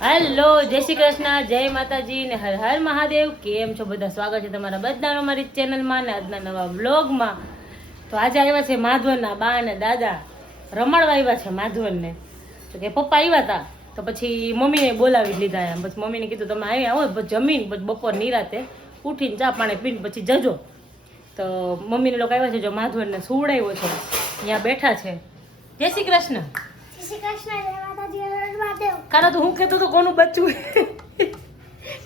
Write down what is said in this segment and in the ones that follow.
Hello, જય શ્રી કૃષ્ણ, જય માતાજી ને હર હર મહાદેવ. કેમ છો બધા? સ્વાગત છે તમારા બધાનો મારી ચેનલમાં ને આજના નવા વ્લોગમાં. તો આજે આવ્યા છે માધવનના બા અને દાદા રમાડવા આવ્યા છે માધવનને. તો કે પપ્પા આવ્યા હતા તો પછી મમ્મીને બોલાવી લીધા એમ. પછી મમ્મીને કીધું તમે આવ્યા આવો પછી જમીન પછી બપોર નિરાતે ઉઠીને ચા પાણી પીને પછી જજો. તો મમ્મીને લોકો આવ્યા છે જો માધવનને સુવડાવ્યો છે, અહીંયા બેઠા છે. જય શ્રી કૃષ્ણ. કારા તો હું કહેતો તો કોનું બચ્ચું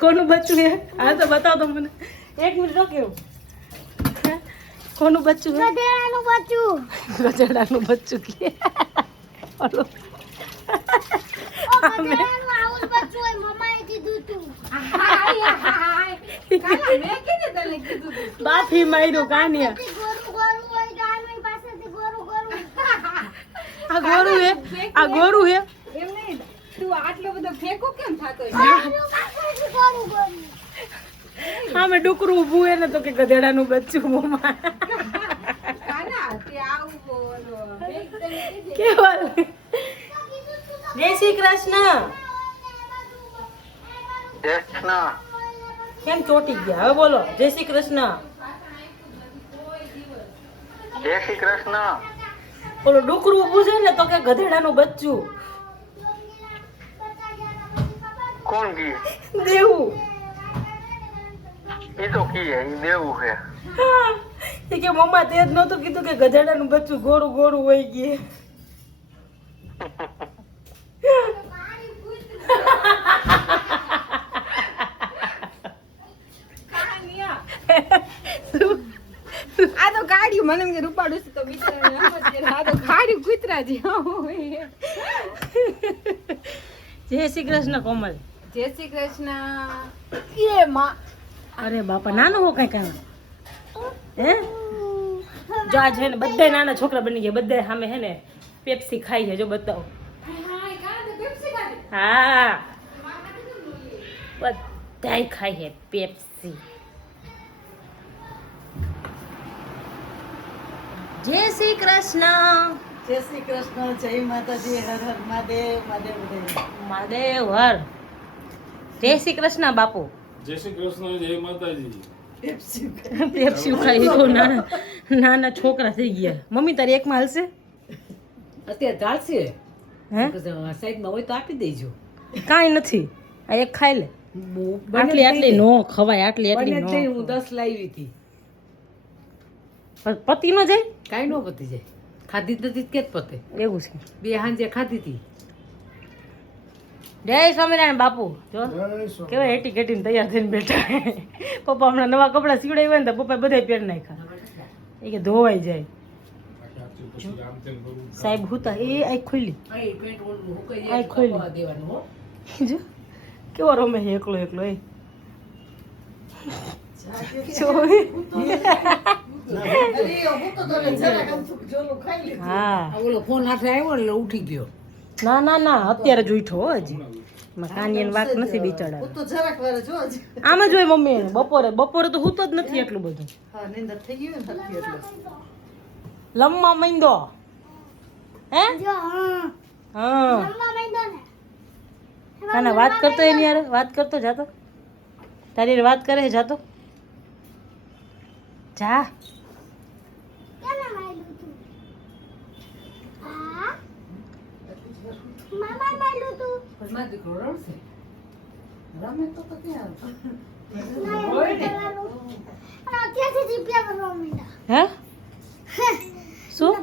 કોનું બચ્ચું હે? હા તો બતાવો તો મને. એક મિનિટ રો કેવું કોનું બચ્ચું? ગધેડાનું બચ્ચું. ગધેડાનું બચ્ચું કે ઓલો ગધેડાનું આવું બચ્ચું હોય મમ્માએ કીધું તું. કાલા મે કીધું તું. બાફી માર્યું કાનિયા. ગોરું ગોરું હોય ગાની પાસેથી ગોરું ગોરું. આ ગોરું હે, આ ગોરું હે. એમ નહીં તું આટલો બધો ફેંકો કેમ થાતો છે? હા મેં ડુકરું ઊભું હે ને તો કે ગધેડાનું બચ્ચું મોમાં. કેવલ જય શ્રી કૃષ્ણ. કેમ ચોટી ગયા? હવે બોલો જય શ્રી કૃષ્ણ. જય શ્રી કૃષ્ણ. ઓલો ડુકરું ઊભું છે ને તો કે ગધેડાનું બચ્ચું. કોણ કી? દેવું. એ તો કી હે, ઈ દેવું છે. એ કે મમ્મા તે જ નહોતું કીધું કે ગધેડાનું બચ્ચું ગોરું ગોરું હોય ગયે. આ તો ગાડી મને એમ કે રૂપાડું છે તો બિચારા આ તો ગાડી કૂતરા છે. જય શ્રી કૃષ્ણ કોમલ. જય શ્રી કૃષ્ણ. એ માં અરે બાપા નાનો હો કઈ કઈ હે જો આ છે ને બધા નાના છોકરા બની ગયા. બધા સામે હે ને પેપ્સી ખાઈ છે જો બતાવો. હા બધાય ખાઈ છે પેપ્સી. જય શ્રી કૃષ્ણ. જય શ્રી કૃષ્ણ. જય માતાજી. હર હર મહાદેવ. મહાદેવ મહાદેવ હર. જય શ્રી કૃષ્ણ બાપુ. જય શ્રી કૃષ્ણ. જય માતાજી. પેપ્સી ખાઈ તો નાના છોકરા થઈ ગયા. મમ્મી તારી એકમાં હાલશે? અત્યારે ચાલશે. હે સાઈડમાં હોય તો આપી દેજો. કાંઈ નથી, આ એક ખાઈ લે. આટલી આટલી નો ખવાય. આટલી આટલી નો. હું 10 લાવી હતી. પતિ નો જાય કાંઈ નો પતી જાય. ખાધી જ નથી કે પતે. એવું છે. બે હાંજે ખાધી હતી. જય સ્વામિનારાયણ બાપુ. જો કેવા હેટી કેટીને તૈયાર થઈને બેઠા. પપ્પા હમણાં નવા કપડા સીવડાવ્યા ને તો પપ્પા બધા પહેરી નાખ્યા. એ કે ધોવાઈ જાય. સાહેબ હુતા એ આઈ ખોલી. આઈ ખોલી દેવાનું હો. જો કેવો રમે છે એકલો એકલો. એ હા ઓલો ફોન હાથે આવ્યો એટલે ઉઠી ગયો. ના ના ના અત્યારે જ ઉઠો હજી. કાનિયાની વાત નથી બિચારા. તો જરાક વાર જો જ. આમ જ હોય મમ્મી એને. બપોરે તો હું તો જ નથી એટલું બધું. હા નીંદર થઈ ગઈ ને હલકી એટલે. લમ્મા મૈંદો હે હા ના વાત કરતો એની યાર. વાત કરતો જાતો. તારી હારે વાત કરે જાતો. જા મારો દીકરો રમશે. રમે તો ક્યાં હે શું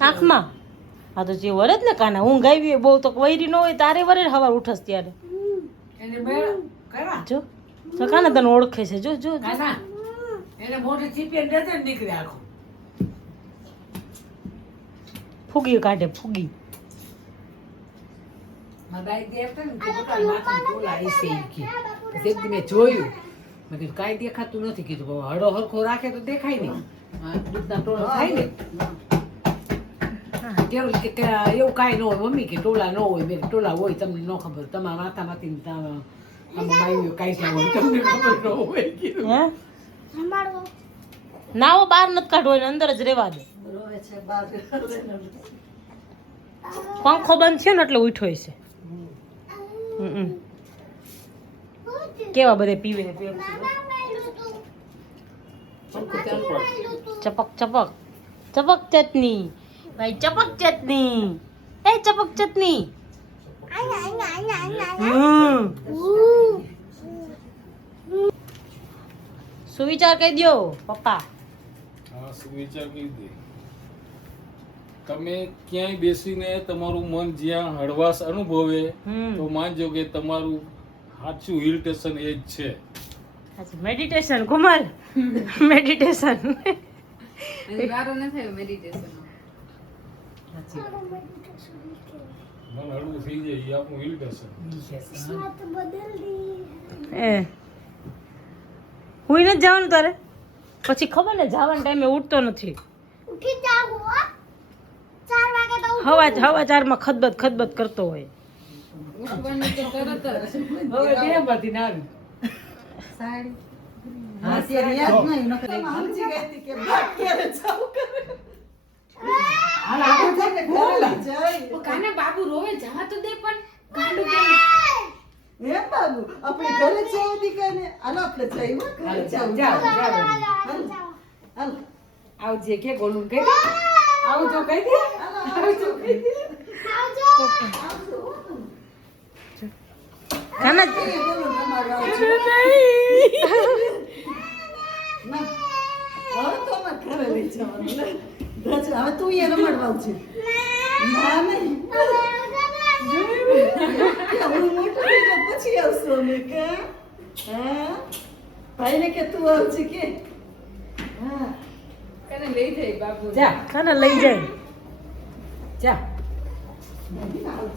આંખમાં? હા તો જે વરે જ ને કાના. ઊંઘ આવી હોય બહુ તો વૈરી ન હોય તારે વરે હવાર ઉઠસ ત્યારે. એને મેળ કરા. જો તો કાના તને ઓળખે છે. જો જો જો. કાના એને મોટી ચીપિયન દેજે ને દીકરી આખો. ફૂગી કાઢે ફૂગી. મદાઈ દેવતા ને કે બકા માથે ટોલા આઈસે ઈ કે. પછી એક મેં જોયું. મેં કીધું કાંઈ દેખાતું નથી. કીધું હળો હરખો રાખે તો દેખાય નહીં. દૂધના ટોળા થાય ને. કેવું કે એવું કાંઈ ન હોય મમ્મી કે ટોલા ન હોય. મેં ટોલા હોય તમને ન ખબર. તમારા માથામાંથી માયું કાંઈ ત્યાં હોય તમને ખબર ન હોય કીધું. હે નાવો બહાર નથી કાઢવો, એને અંદર જ રહેવા દે. પંખો બંધ છે ને એટલે ઉઠ્યો છે. કેવા બધે પીવે છે ચપક ચપક ચપક ચટણી ભાઈ ચપક ચટણી એ ચપક ચટણી સુવિચાર કહી દો પપ્પા. હા સુવિચાર કહી દે. તમે ક્યાંય બેસીને તમારું મન જ્યાં હળવાશ અનુભવે તો માનજો કે તમારું સાચું હિલ સ્ટેશન એ જ છે. મેડિટેશન કુમાર મેડિટેશન હજી વારો ન થયો મેડિટેશન. મન હળવું થઈ જાય એ આપણું હિલ સ્ટેશન. એ હુઈ નથી જવાનું તારે પછી ખબર ને જવાના ટાઈમે ઉઠતો નથી. હવા 4 માં ખદબદ કરતો હોય. ઉઠવાનું તો તરત જ. હવે બે બધી ના આવી સાડી હા તે યાદ નહીં ન કરે સમજી ગઈ હતી કે બાપ ક્યારે જાવ કરે હાલ આગળ જાય ને ખોલા જાય કાને બાબુ રોવે જવા તો દે પણ ગાંડું કેમ હે બાબુ આપણે ઘરે જાવ દીકાને હાલો આપણે જઈએ ઘરે જાવ હાલ આવજે કે ગોલું કહી દે આવજો કહી દે આવજો કહી દે કાના બોલો તમારું આવજો ના હવે તો અમારે ઘરે લઈ જવાનું લે હવે તું અહીંયા રમાડવા આવજે ના નહીં હું મોટો થઈ જાઉં પછી આવશું અમે કે હા ભાઈને કે તું આવજે કે હા કાને લઈ જાય બાબુ. જા કાના લઈ જાય. જા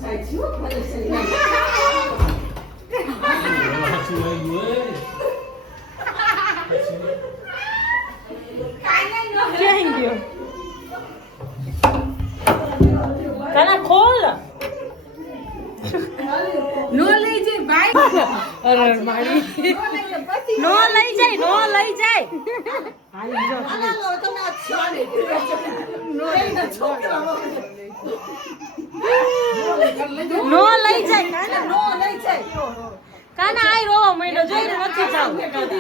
જાય છે હો ભલે છે સાચું લાગ્યું હોય. ક્યાં ગયો કાના ખોલ. નો લઈ જાય ભાઈ. અરે મારી નો લઈ જાય નો લઈ જાય. હાલો તમે આ છોડી નો એના છોકરાઓ નો લઈ જાય કાના નો લઈ જાય કાના આઈ રોવા માંડ્યો જોઈને નથી જાવ.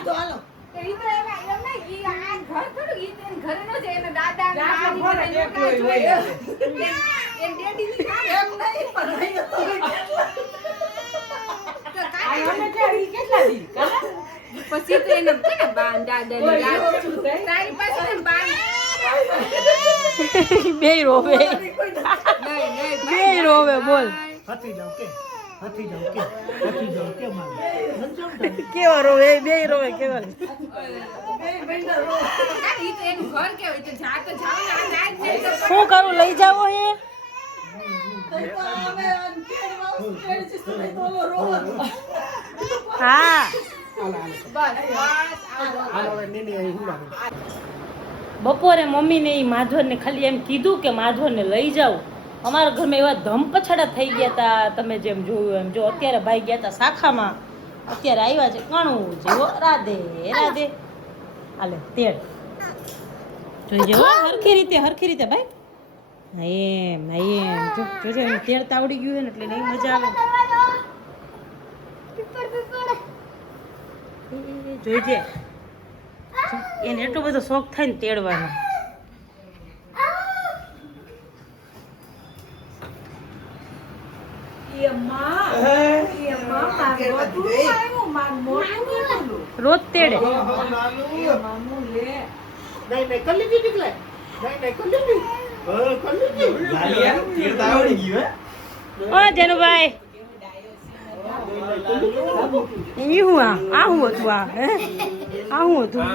તો હાલો ઈ તો એના એમ નહીં ઈ આ ઘર થોડું ઈ તેન ઘરે નો જાય એના દાદા ને જાતો નાની ફરે બધા એકલો છોકરા હોય જોઈએ. એન ડેડી ની કામ એમ નહીં પણ અહીંયા તો તો કાંઈ આને કે ઈ કેટલા દી કાલા પછી તો એને કેને બાન દાદા ની યાદ તારી પાસે ને બાન બે રોવે નહીં બે રોવે બોલ કેવા રોવે બે રોવે કેવા ઈ તો એનું ઘર કેવું તો જા તો જાવ ને આ નાચ છે તો શું કરું લઈ જાવો હે હા બપોરે મમ્મીને ઈ માધવને ખાલી એમ કીધું કે માધવને લઈ જાઓ. અમારા ઘરમાં એવા ધમપછાડા થઈ ગયા હતા તમે જેમ જોયું એમ. જો અત્યારે ભાઈ ગયા હતા શાખામાં અત્યારે આવ્યા છે કણું જેવો રાધે રાધે હાલે તેડ જોઈ જેવો હરખી રીતે ભાઈ હા એમ જોજે એમ તેડતા આવડી ગયું ને એટલે નહીં મજા આવે. જોઈજે એને એટલો બધો શોખ થાય ને તેડવાનો. રોજ તેડે ઓ જેનુભાઈ ઈ હું આ હું હતું આ હે આ હું હતું.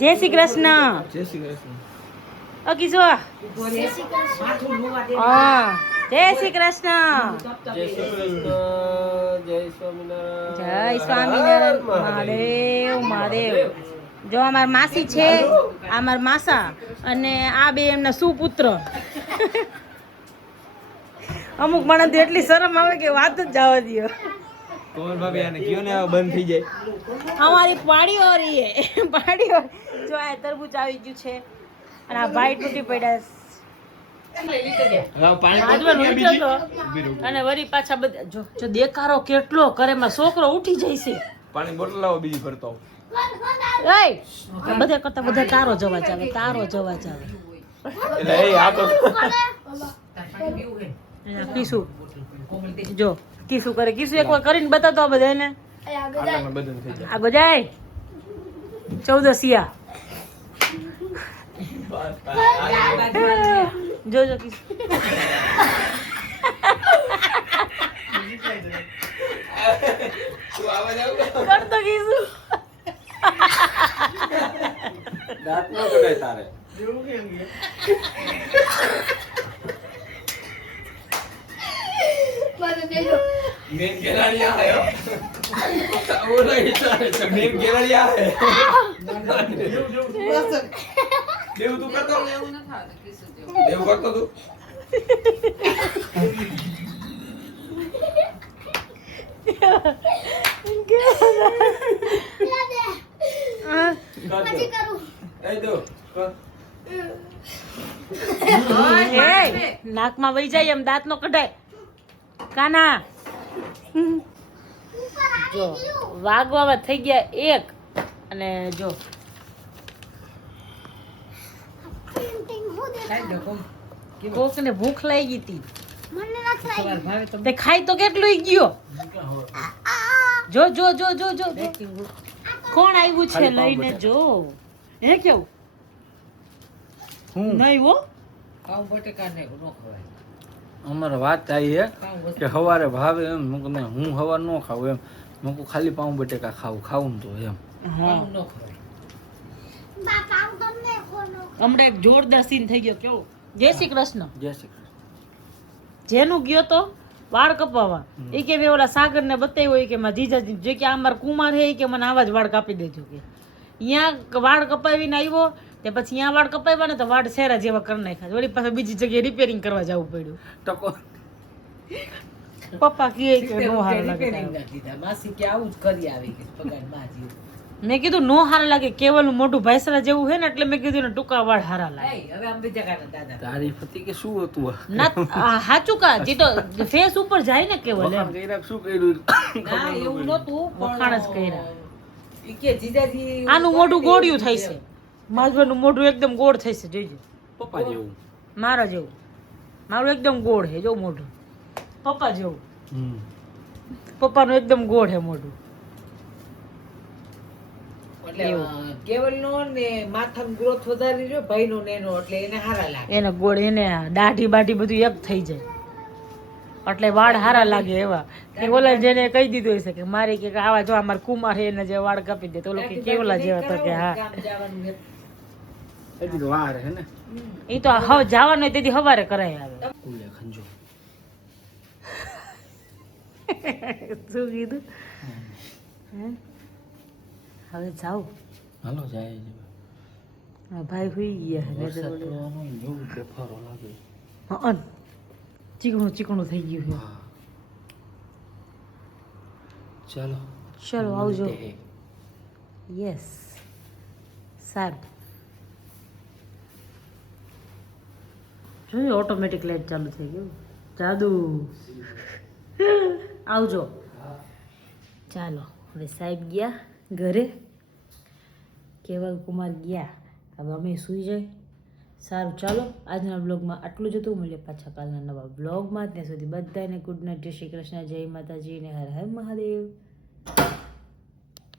જય શ્રી કૃષ્ણ. અકી જો હા જય શ્રી કૃષ્ણ. જય સ્વામિનારાયણ. મહાદેવ મહાદેવ. જો અમાર માસી છે આ માર માસા અને આ બે એમના સુપુત્ર. અમુક માણસ એટલી શરમ આવે કે વાત જ જવા દો. કોમલ ભાભી આને કયો ને હવે બંધ થઈ જાય. અમારી પાડીઓ રહી પાડીઓ જો આ તરબૂચ આવી ગયું છે અને આ ભાઈ તૂટી પડ્યા હવે પાણી માધવન ઉઠ્યો તો અને વળી પાછા બધા જો દેખારો કેટલો કરે માં છોકરો ઉઠી જાય છે. પાણી બોટલ લાવો બીજી ભરતો આવું. એય બધા કરતા બધા તારો જવાજ આવે એટલે એ આ તો કિસુ જો કિસુ કરે કિસુ એકવાર કરીને બતાવતો આ બધાને આટામાં બધું થઈ જાય. આગો જાય 14 જોજો કિસુ કરતો કિસુ દાંત ન કઢાય તારે. મેન ગેરાડિયા આયો. ઓલો ઈશારે છે મેન ગેરાડિયા હે. દેવ તું કરતો દેવ કરતો તું. એ દો કર. નાકમાં વહી જાય એમ દાંત નો કઢાય કાના. જો વાગવા થઈ ગયા 1 અને જો કોક ને ભૂખ લાગી હતી તે ખાઈ તો કેટલું ગયો. જો જો જો જો જો કોણ આવ્યું છે લઈને જો હે કેવું નહીં હો પાઉં બટેકા ને નો ખવાય. અમારે વાત આવી હે કે સવારે ભાવે એમ મેં કીધું નહીં, હું સવાર ન ખાવું એમ મેં કીધું ખાલી પાઉં બટેકા ખાવું ને તો એમ પાઉં નો ખવાય. હમણાં એક જોરદાર સીન થઈ ગયો કેવો. જય શ્રી કૃષ્ણ. જય શ્રી કૃષ્ણ. જેનું ગયો તો વાળ કપાવા એ કે મેં ઓલા સાગર ને બતાવ્યો કે મારા જીજાજી જે કે આ મારા કુમાર હે કે મને આવા જ વાળ કાપી દેજો કે અહીંયા વાળ કપાવીને આવ્યો તે પછી અહીંયા વાળ કપાવ્યા ને તો વાળ શેરા જેવા કરી નાખ્યા વળી પાછા બીજી જગ્યાએ રિપેરિંગ કરવા જવું પડ્યું. ટકો પપ્પા કહે કે નો હાર લાગે રિપેરિંગ ના દીધા. માસી કે આવું જ કરી આવી કે પગાર માજી. મેં કીધું નો હાર લાગે કેવલનું મોઢું ભાઈસરા જેવું હે ને એટલે મેં કીધું ને ટૂંકા વાળ હારા લાગે. હવે આમ બીજા કાના દાદા તારીફ હતી કે શું હતું આ? ના હાચું કા જે તો ફેસ ઉપર જાય ને કેવલ વખાણ એમ કર્યા કે શું કર્યું ના એવું નતું વખાણ જ કર્યા. ઈ કે જીજાજી આનું મોઢું ગોળિયું થાય છે માધવનું મોઢું એકદમ ગોળ થઈ છે જોઈજો પપ્પા જેવું. મારા જેવું મારું એકદમ ગોળ છે જો મોઢું પપ્પા જેવું પપ્પાનું એકદમ ગોળ છે મોઢું એટલે કેવલનો ને માથાનો ગ્રોથ વધારી રહ્યો ભાઈનો ને એનો એટલે એને હારા લાગે. એને ગોળ એને દાઢી બાઢી બધું એક થઈ જાય એટલે વાળ હારા લાગે એવા કે ઓલા જેને કહી દીધું હશે કે મારે કે આવા જો અમાર કુમાર હે એને જે વાળ કાપી દે તો ઓલો કે કેવલા જેવા તો કે હા કામ જવાનું હે. હજી તો વાર હે ને. એ તો હવે જવાનું હોય તેથી સવારે કરાય આવે ઉલે ખંજો. શું કીધું હે? હવે જાવ હાલો જાય છે. ભાઈ હુઈ ગયા વરસાદ પડવાનો હોય ને એવું ફેરફારો લાગે. હા ચીકણું ચીકણું થઈ ગયું છે હા. ચાલો ચલો આવજો મળતે હે. યસ સારું જોયું ઓટોમેટિક લાઈટ ચાલુ થઈ ગયું જાદુ આવજો ચાલો હવે સાહેબ ગયા ઘરે કેવલ કુમાર ગયા હવે અમે સૂઈ જાય સારું ચાલો આજના બ્લોગમાં આટલું જ હતું મળીએ પાછા કાલના નવા બ્લોગમાં ત્યાં સુધી બધાને ગુડ નાઇટ જય શ્રી કૃષ્ણ જય માતાજી ને હર હર મહાદેવ